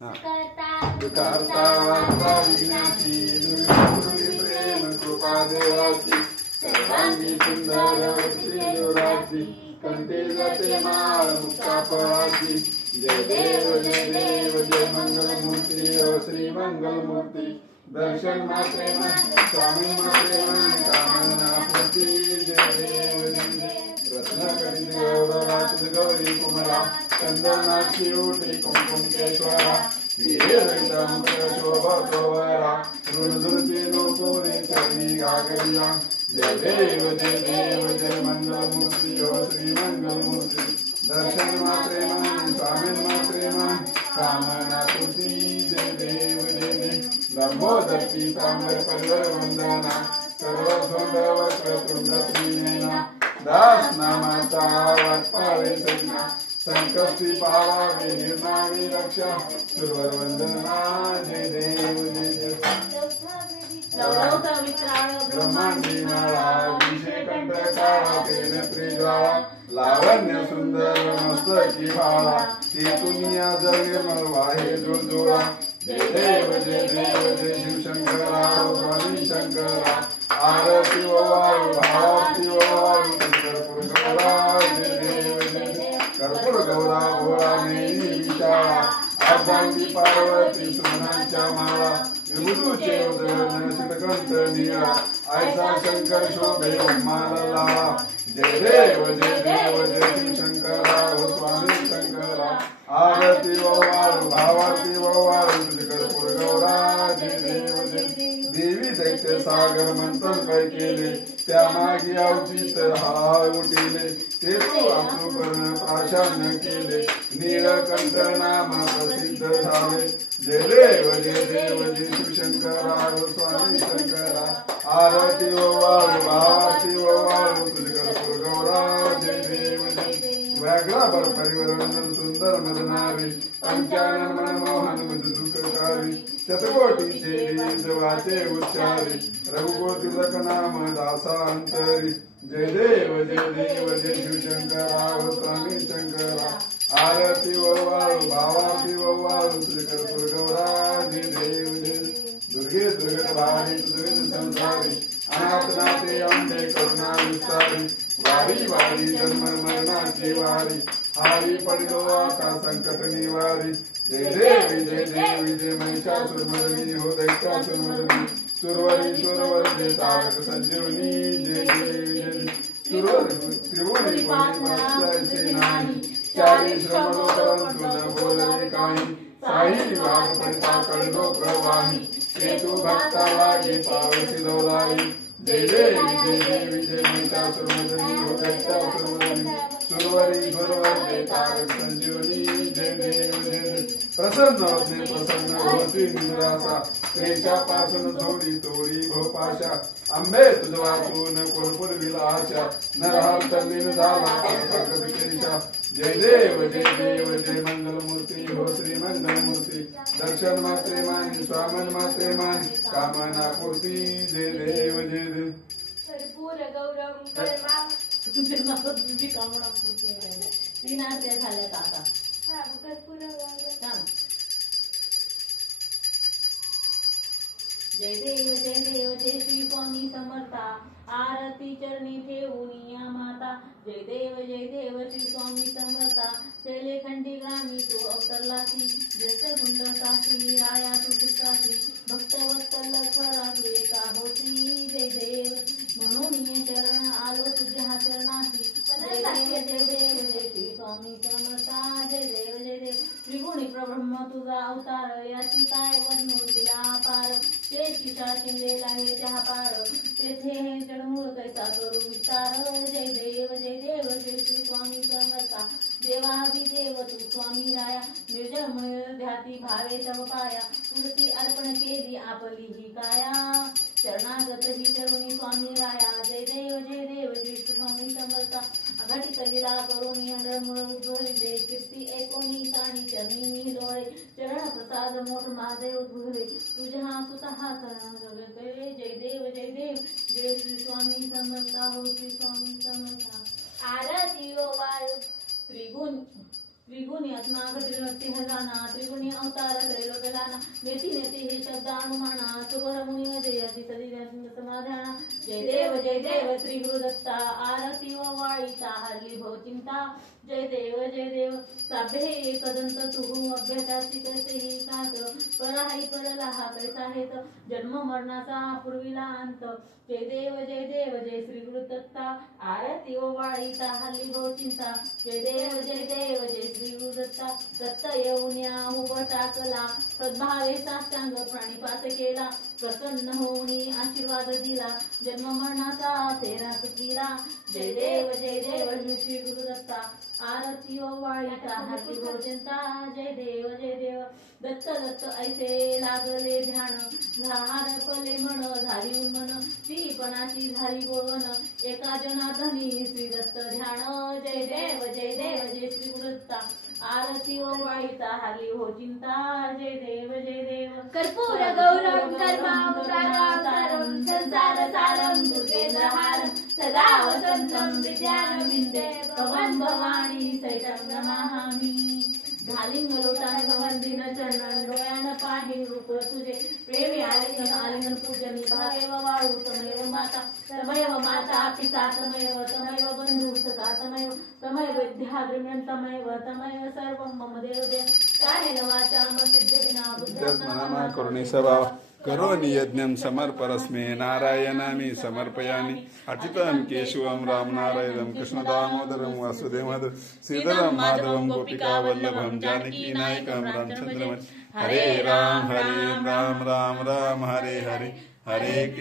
करता वार्ता विघ्नाची दुर्गुरुली प्रेम कृपा देवाची सर्वांगी सुंदर जोराची कंठी जाते माळ मुक्ता फळाची जय देव जय मंगलमूर्ती ओ श्री मंगलमूर्ती दर्शन मात्रे स्वामी मात्रे कामना पूर्ती जय देव रत्नाकरित गौरवात गौरी कुमरा चंदनाची ओटी कुंकुम केशवरा शोभा तोवरा ऋणधुरती नोकोरे चरणी गागरिया जय देव जय मंगलमूर्ती ओ श्री मंगलमूर्ती दर्शन मात्रे मन स्वामी मात्रे मन कामना पूर्ती जय देव लंबोदर पीतांबर परिवर वंदना सर्व सुंदर वक्रतुंड प्रियेना दास नामाचा वाटपाळे सजना संकष्टी पावावे निर्मावी रक्षा सुरवर वंदना जय देव जय ब्रह्मांडी माळा विषय कंठकाळा तेन त्रिज्वाळा लावण्य सुंदर मस्तकी भाळा केतुनिया जल निर्मल वाहे जुळजुळा जय देव जय शिवशंकरा स्वामी शंकरा आरती वाळू भावाती वाळू कर्पूर गौरा जय देव कर्पूर गौरा भोळा नेमी विशाळा अर्धांगी पार्वती सुमनांच्या माळा विभूतूचे उदयन सिद्धकंठ नीळा आयसा शंकर शोभे मालला जय देव जय शिवशंकरा ओ स्वामी शंकरा आरती वाळू भावाती वाळू तुझे कर्पूर गौरा जय देव देवी दैत्य सागर मंथन काय केले त्या मागे अवचित हा उठिले ते तू अप्रूपर्ण प्राशान्य केले नीलकंठ नाम प्रसिद्ध झाले जय देव जय शिवशंकरा ओ स्वामी शंकरा आरती वाळू भावाती वाळू तुझे कर्पूर गौरा जय देव व्याघ्राभर परिवरण सुंदर मदनारी पंचानन मनमोहन मध दुःखकारी शतकोटीचे बीज वाचे उच्चारी रघुकोटी नाम दासांतरी जय देव जय शिवशंकरा ओ स्वामी शंकरा आरती वाळू भावाती वाळू तुझे कर्पूर गौरा जय देव दुर्गे दुर्गत भारी तुझे संसारी अनाथ नाथे अंबे करुणा विस्तारी वारी जन्म मरणाची वारी हारी पडलो आता संकट निवारी जय देव जय महिषासुरमर्दिनी हो दैत्यासुरमर्दिनी सुरवरी जय तारक संजीवनी जय देव सुरवरी त्रिभुवनी कोणी नाही चारी श्रमलो परंतु न बोलले काही साई वाट पडता कळलो प्रवाही केतू भक्ता लागे पावसी लोलाई जय देव जय महिषासुरमर्दिनी हो दैत्यासुरमर्दिनी सुरवरी जय तारक संजीवनी जय देव प्रसन्न होती निराशा क्लेशा पासून थोडी तोडी भोपाशा आंबे तुझ वाचून कोल्पूर विलाशा नरहाल तल्लीन झाला केशा जय देव जय मंगलमूर्ती हो श्री मंगलमूर्ती दर्शन मात्रे मानी स्वामन मात्रे मानी कामना पूर्ती जय देव कर्पूर गौरम कर्मा कामना पूर्ती तीन आरत्या झाल्यात आता कर्पूर गौरम जय देव जय श्री स्वामी समर्था आरती चरणी ठेवूनिया माता जय देव श्री स्वामी समर्था शैलेखंडी ग्रामी तो अवतरलासी जस गुंड सासी राया सुखासी भक्त वत्सल खरा तू एका होती जय देव म्हणून शरण आलो तुझ्या चरणासी जय देव जय श्री स्वामी समर्था जय देव त्रिगुणी प्रब्रह्म तुझा अवतार याची काय वर्णू तिला पार शिशा शिंदेला हे त्या पार तेथे हे चढमूळ कैसा करू विस्तार जय देव जय श्री स्वामी समर्था देवादिदेव तू स्वामी राया निर्जळ ध्याती भावे तव पाया तुझी अर्पण केली आपली ही काया शरणागत ही चरुणी स्वामी राया जय देव जय श्री स्वामी समर्था अघटित लीला करून अंडळमूळ उद्भवले कीर्ती एकोणी साणी चरणी मी डोळे चरण प्रसाद मोठ माझे उद्भवले तुझ्या सुतः जय देव जय श्री स्वामी समर्था हो श्री स्वामी समर्था आरती वाळू त्रिगुणी आत्मा त्रिगुणी अवतार विधान नेती नेती हे शब्द अनुमाना सुरवर मुनी जयती सदी समाधाना जय देव श्री गुरुदत्ता आरती व वाळीता हरली भवचिंता जय देव साभे एकदंत तुहू अभ्यासाची करते ही सात पराही परला हा कैसा हेत जन्म मरणाचा पूर्वीला अंत जय देव जय श्री गुरुदत्ता आरती व वाळीता हरली भवचिंता जय देव जय श्री गुरुदत्ता दत्त येऊन्या उभं टाकला सद्भावे साष्टांग प्राणीपात केला प्रसन्न होऊनी आशीर्वाद दिला जन्म मरणाचा फेरा सुटला जय देव श्री गुरुदत्ता आरती व वाळीता हरली भवचिंता जय देव दत्त ऐसे लागले ध्यान झारपले म्हण झाली मन पणाची झाली बोलवन एका जनार्दनी श्री दत्त ध्यान जय देव श्री गुरुदत्ता आरती व वाळीता हरली हो चिंता जय देव कर्पूर गौरम कर्मावतारम संसार सारम दुर्गेन्द्रहारम सदा वसंतम विद्यानविंदे भवन भवानी सैतं नमामि घालिंग लोटांग वंदिन चरण डोळ्यान पाहि रूप तुझे प्रेमी आलिंगन पूजन भावेव वाळू तमैव माता पिता तमैव बंधू सखा तमैव विद्या द्रम्यं तमैव सर्वं मम देव कायेन वाचा सिद्धेना बुद्ध्यात्मना करुणे स्वभाव करोमि यज्ञं समर्परस्मे नारायणामि समर्पयामि अच्युतं केशवं रामनारायणं कृष्णदामोदरं वासुदेवं श्रीधरं माधवं गोपिकावल्लभं जानकीनायकं रामचन्द्रं हरे राम राम राम हरे हरे हरे कृष्ण।